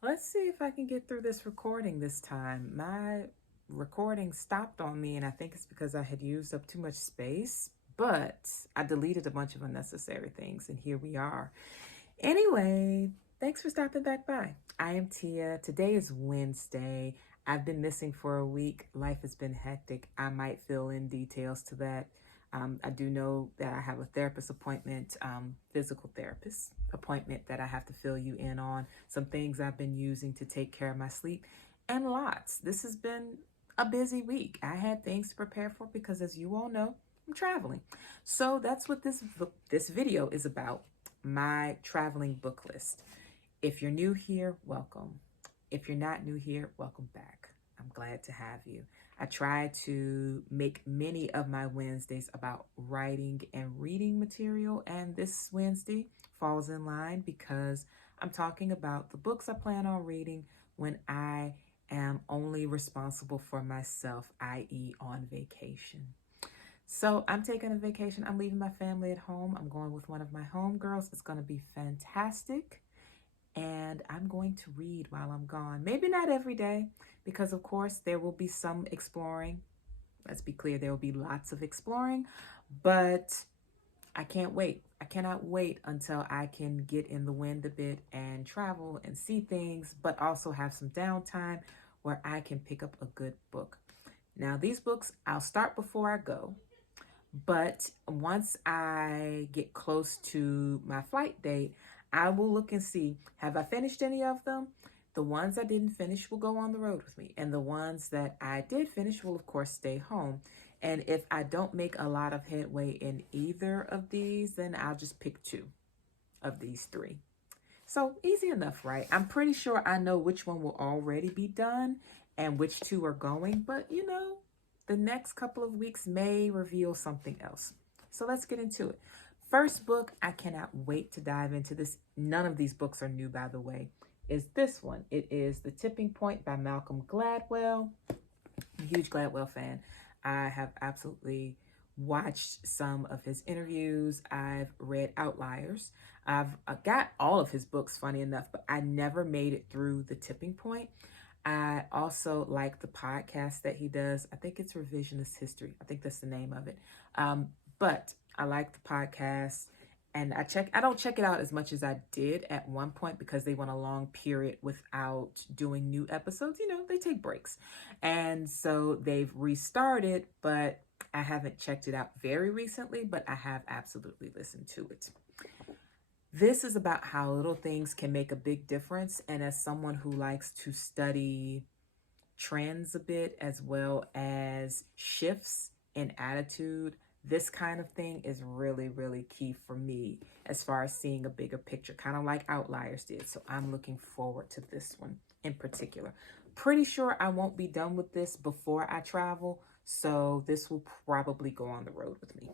Let's see if I can get through this recording this time. My recording stopped on me, and I think it's because I had used up too much space, but I deleted a bunch of unnecessary things, and here we are. Anyway, thanks for stopping back by. I am Tia. Today is Wednesday. I've been missing for a week. Life has been hectic. I might fill in details to that. I do know that I have a therapist appointment, physical therapist appointment that I have to fill you in on. Some things I've been using to take care of my sleep and lots. This has been a busy week. I had things to prepare for because, as you all know, I'm traveling. So that's what this video is about, my traveling book list. If you're new here, welcome. If you're not new here, welcome back. I'm glad to have you. I try to make many of my Wednesdays about writing and reading material, and this Wednesday falls in line because I'm talking about the books I plan on reading when I am only responsible for myself, i.e. on vacation. So I'm taking a vacation. I'm leaving my family at home. I'm going with one of my homegirls. It's going to be fantastic. And I'm going to read while I'm gone. Maybe not every day, because of course there will be some exploring. Let's be clear, there will be lots of exploring, but I can't wait. I cannot wait until I can get in the wind a bit and travel and see things, but also have some downtime where I can pick up a good book. Now, these books, I'll start before I go. But once I get close to my flight date, I will look and see, have I finished any of them? The ones I didn't finish will go on the road with me. And the ones that I did finish will, of course, stay home. And if I don't make a lot of headway in either of these, then I'll just pick two of these three. So easy enough, right? I'm pretty sure I know which one will already be done and which two are going, but you know, the next couple of weeks may reveal something else. So let's get into it. First book, I cannot wait to dive into this. None of these books are new, by the way, is this one. It is The Tipping Point by Malcolm Gladwell. I'm a huge Gladwell fan. I have absolutely watched some of his interviews. I've read Outliers. I've got all of his books, funny enough, but I never made it through The Tipping Point. I also like the podcast that he does. I think it's Revisionist History. I think that's the name of it. But I like the podcast, and I don't check it out as much as I did at one point because they went a long period without doing new episodes. You know, they take breaks. And so they've restarted, but I haven't checked it out very recently, but I have absolutely listened to it. This is about how little things can make a big difference. And as someone who likes to study trends a bit, as well as shifts in attitude, this kind of thing is really, really key for me as far as seeing a bigger picture, kind of like Outliers did. So I'm looking forward to this one in particular. Pretty sure I won't be done with this before I travel, so this will probably go on the road with me.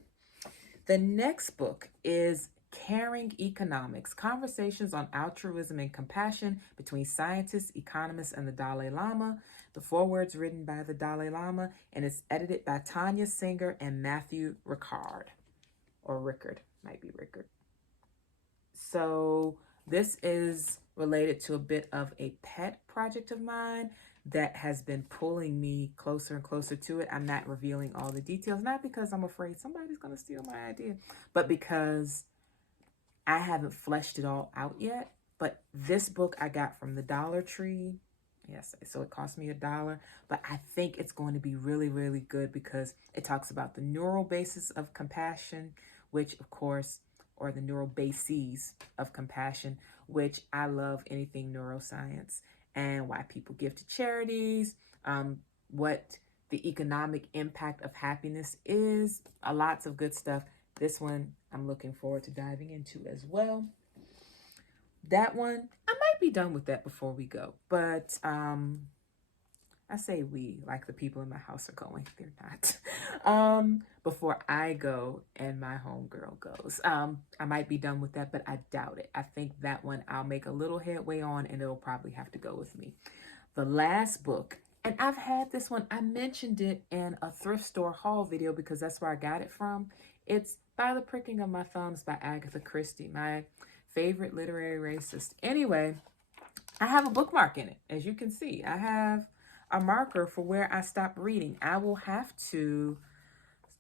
The next book is Caring Economics, Conversations on Altruism and Compassion Between Scientists, Economists, and the Dalai Lama. The foreword's written by the Dalai Lama, and it's edited by Tanya Singer and Matthew Rickard. Or Rickard, might be Rickard. So this is related to a bit of a pet project of mine that has been pulling me closer and closer to it. I'm not revealing all the details, not because I'm afraid somebody's going to steal my idea, but because I haven't fleshed it all out yet. But this book I got from the Dollar Tree. Yes, so it cost me $1, but I think it's going to be really, really good because it talks about the neural basis of compassion, which of course, or the neural bases of compassion, which I love anything neuroscience, and why people give to charities, what the economic impact of happiness is, lots of good stuff. This one I'm looking forward to diving into as well. That one, I might be done with that before we go, but I say we, like the people in my house are going. They're not. Before I go and my homegirl goes. I might be done with that, but I doubt it. I think that one I'll make a little headway on, and it'll probably have to go with me. The last book, and I've had this one, I mentioned it in a thrift store haul video because that's where I got it from. It's By the Pricking of My Thumbs by Agatha Christie, my favorite literary racist. Anyway, I have a bookmark in it. As you can see, I have a marker for where I stopped reading. I will have to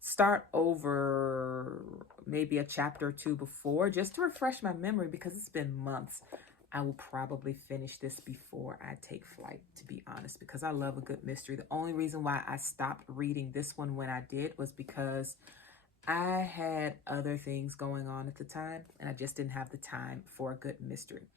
start over maybe a chapter or two before just to refresh my memory because it's been months. I will probably finish this before I take flight, to be honest, because I love a good mystery. The only reason why I stopped reading this one when I did was because I had other things going on at the time and I just didn't have the time for a good mystery.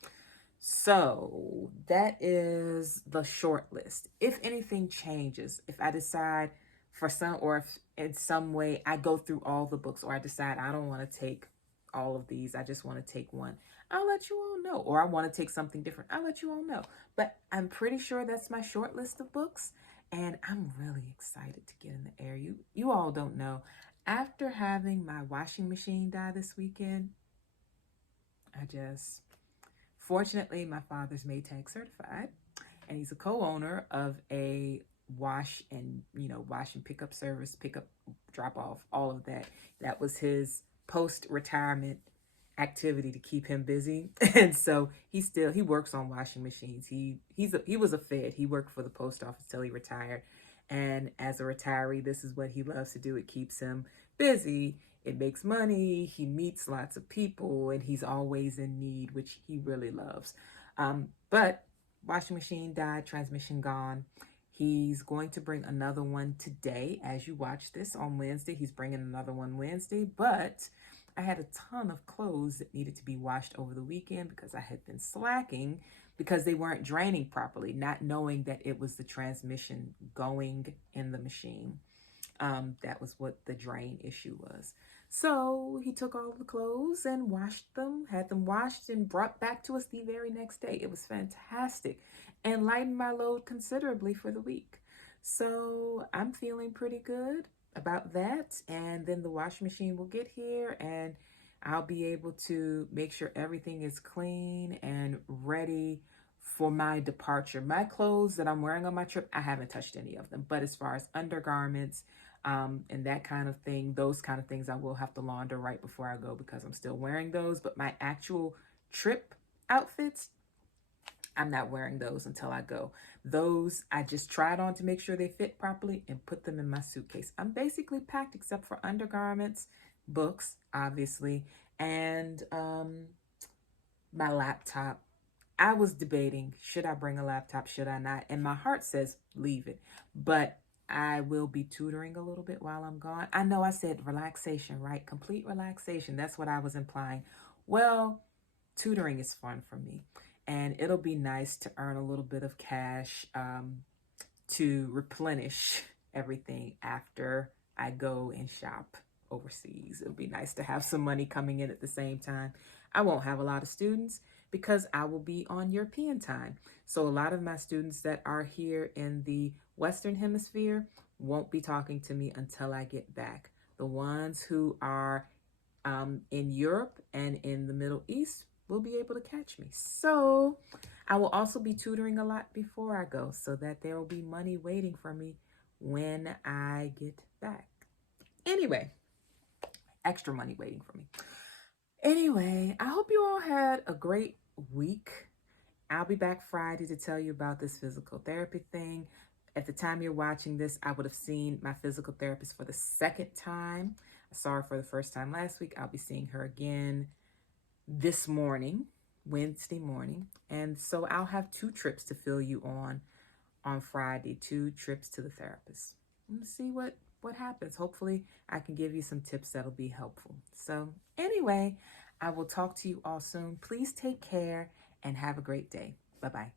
So that is the short list. If anything changes, if I decide for some, or if in some way I go through all the books, or I decide I don't want to take all of these, I just want to take one, I'll let you all know. Or I want to take something different, I'll let you all know. But I'm pretty sure that's my short list of books, and I'm really excited to get in the air. You all don't know. After having my washing machine die this weekend, fortunately, my father's Maytag certified, and he's a co-owner of a wash and pickup service, pickup, drop off, all of that. That was his post-retirement activity to keep him busy. And so he works on washing machines. He was a Fed. He worked for the post office till he retired. And as a retiree, this is what he loves to do. It keeps him busy. It makes money. He meets lots of people, and he's always in need, which he really loves. But washing machine died, transmission gone. He's going to bring another one today. As you watch this on Wednesday, he's bringing another one Wednesday. But I had a ton of clothes that needed to be washed over the weekend because I had been slacking because they weren't draining properly, not knowing that it was the transmission going in the machine. That was what the drain issue was. So he took all the clothes and washed them, had them washed and brought back to us the very next day. It was fantastic and lightened my load considerably for the week. So I'm feeling pretty good about that. And then the washing machine will get here and I'll be able to make sure everything is clean and ready for my departure. My clothes that I'm wearing on my trip, I haven't touched any of them. But as far as undergarments, and that kind of thing, those kind of things I will have to launder right before I go because I'm still wearing those. But my actual trip outfits, I'm not wearing those until I go. Those I just tried on to make sure they fit properly and put them in my suitcase. I'm basically packed except for undergarments, books, obviously, and my laptop. I was debating, should I bring a laptop, should I not? And my heart says leave it. But I will be tutoring a little bit while I'm gone. I know I said relaxation, right? Complete relaxation. That's what I was implying. Well, tutoring is fun for me. And it'll be nice to earn a little bit of cash to replenish everything after I go and shop overseas. It'll be nice to have some money coming in at the same time. I won't have a lot of students because I will be on European time. So a lot of my students that are here in the Western Hemisphere won't be talking to me until I get back. The ones who are in Europe and in the Middle East will be able to catch me. So I will also be tutoring a lot before I go so that there will be money waiting for me when I get back. Anyway, extra money waiting for me. Anyway, I hope you all had a great week. I'll be back Friday to tell you about this physical therapy thing. At the time you're watching this, I would have seen my physical therapist for the second time. I saw her for the first time last week. I'll be seeing her again this morning, Wednesday morning. And so I'll have 2 trips to fill you on Friday, 2 trips to the therapist. Let's see what happens. Hopefully I can give you some tips that'll be helpful. So anyway, I will talk to you all soon. Please take care and have a great day. Bye-bye.